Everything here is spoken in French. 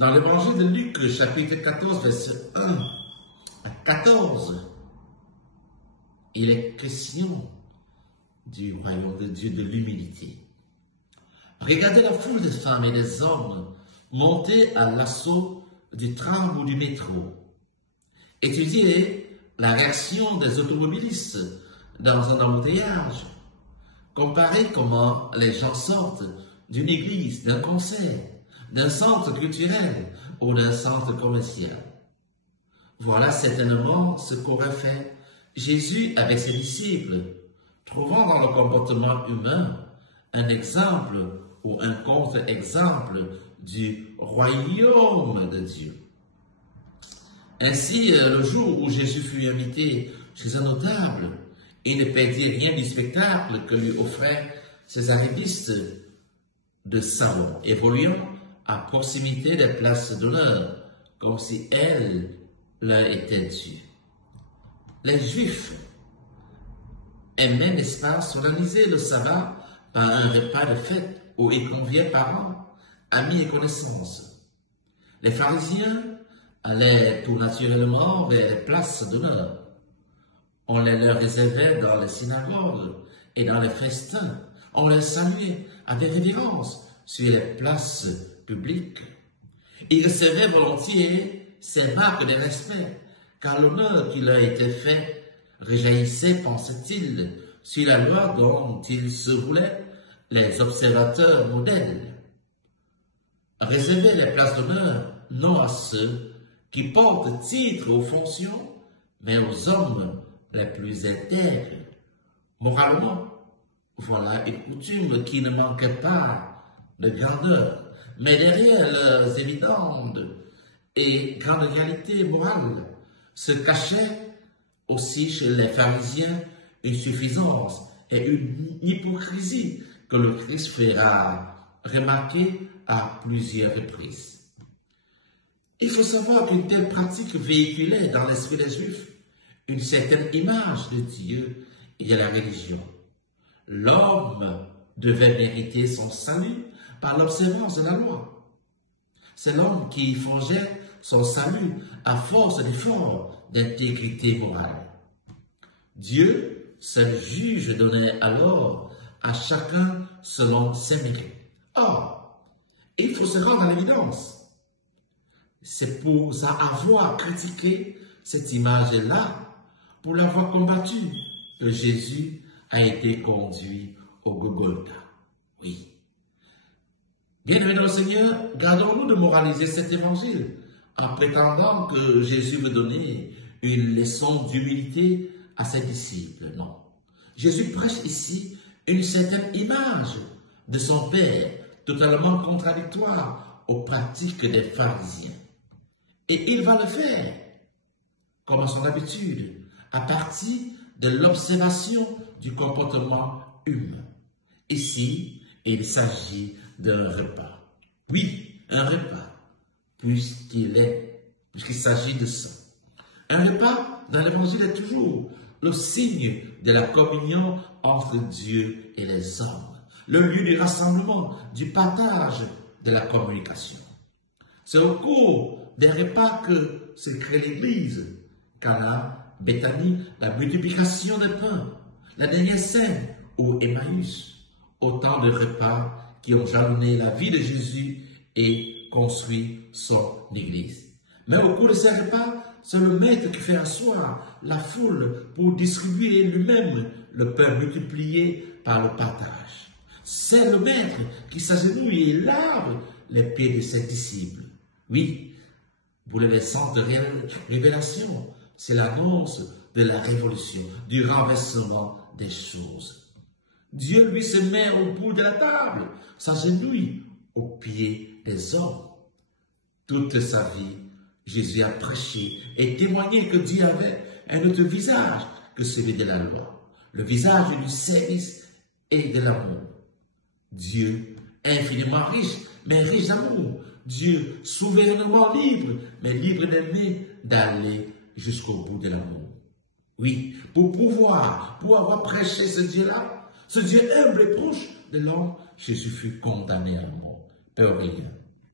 Dans l'évangile de Luc, chapitre 14, verset 1 à 14, il est question du royaume de Dieu, de l'humilité. Regardez la foule des femmes et des hommes monter à l'assaut du tram ou du métro. Étudiez la réaction des automobilistes dans un embouteillage. Comparez comment les gens sortent d'une église, d'un concert, d'un centre culturel ou d'un centre commercial. Voilà certainement ce qu'aurait fait Jésus avec ses disciples, trouvant dans le comportement humain un exemple ou un contre-exemple du royaume de Dieu. Ainsi, le jour où Jésus fut invité chez un notable, il ne perdit rien du spectacle que lui offraient ces arrivistes de salon, évoluant à proximité des places d'honneur, comme si elles leur étaient dues. Les Juifs aimaient, n'est-ce pas, solenniser le sabbat par un repas de fête où ils conviaient parents, amis et connaissances. Les pharisiens allaient tout naturellement vers les places d'honneur. On les leur réservait dans les synagogues et dans les festins. On les saluait avec révérence sur les places publiques. Ils recevaient volontiers ces marques de respect, car l'honneur qui leur était fait rejaillissait, pensait-il, sur la loi dont ils se voulaient les observateurs modèles. Réserver les places d'honneur non à ceux qui portent titre aux fonctions, mais aux hommes les plus intègres. Moralement, voilà une coutume qui ne manquait pas de grandeur, mais derrière leurs évidentes et grandes qualités morales se cachait aussi chez les pharisiens une suffisance et une hypocrisie que le Christ fera remarquer à plusieurs reprises. Il faut savoir qu'une telle pratique véhiculait dans l'esprit des Juifs une certaine image de Dieu et de la religion. L'homme devait mériter son salut par l'observance de la loi. C'est l'homme qui forgeait son salut à force d'efforts d'intégrité morale. Dieu, seul juge, donnait alors à chacun selon ses mérites. Or, il faut se rendre à l'évidence. C'est pour avoir critiqué cette image-là, pour l'avoir combattue, que Jésus a été conduit au Golgotha. Oui. Bien-aimés dans le Seigneur, gardons-nous de moraliser cet évangile en prétendant que Jésus veut donner une leçon d'humilité à ses disciples. Non. Jésus prêche ici une certaine image de son Père, totalement contradictoire aux pratiques des pharisiens. Et il va le faire, comme à son habitude, à partir de l'observation du comportement humain. Ici, il s'agit d'un repas. Oui, un repas, puisqu'il s'agit de ça. Un repas, dans l'Évangile, est toujours le signe de la communion entre Dieu et les hommes, le lieu du rassemblement, du partage, de la communication. C'est au cours des repas que se crée l'Église, Cana, Béthanie, la multiplication des pains, la dernière scène ou Emmaüs, autant de repas qui ont jalonné la vie de Jésus et construit son Église. Mais au cours de ces repas, c'est le maître qui fait asseoir la foule pour distribuer lui-même le pain multiplié par le partage. C'est le maître qui s'agenouille et lave les pieds de ses disciples. Oui, bouleversante révélation, c'est l'annonce de la révolution, du renversement des choses. Dieu, lui, se met au bout de la table, s'agenouille aux pieds des hommes. Toute sa vie, Jésus a prêché et témoigné que Dieu avait un autre visage que celui de la loi, le visage du service et de l'amour. Dieu infiniment riche, mais riche d'amour. Dieu souverainement libre, mais libre d'aimer, d'aller jusqu'au bout de l'amour. Oui, pour avoir prêché ce Dieu-là, ce Dieu humble et proche de l'homme, Jésus fut condamné à mort. Peur rien.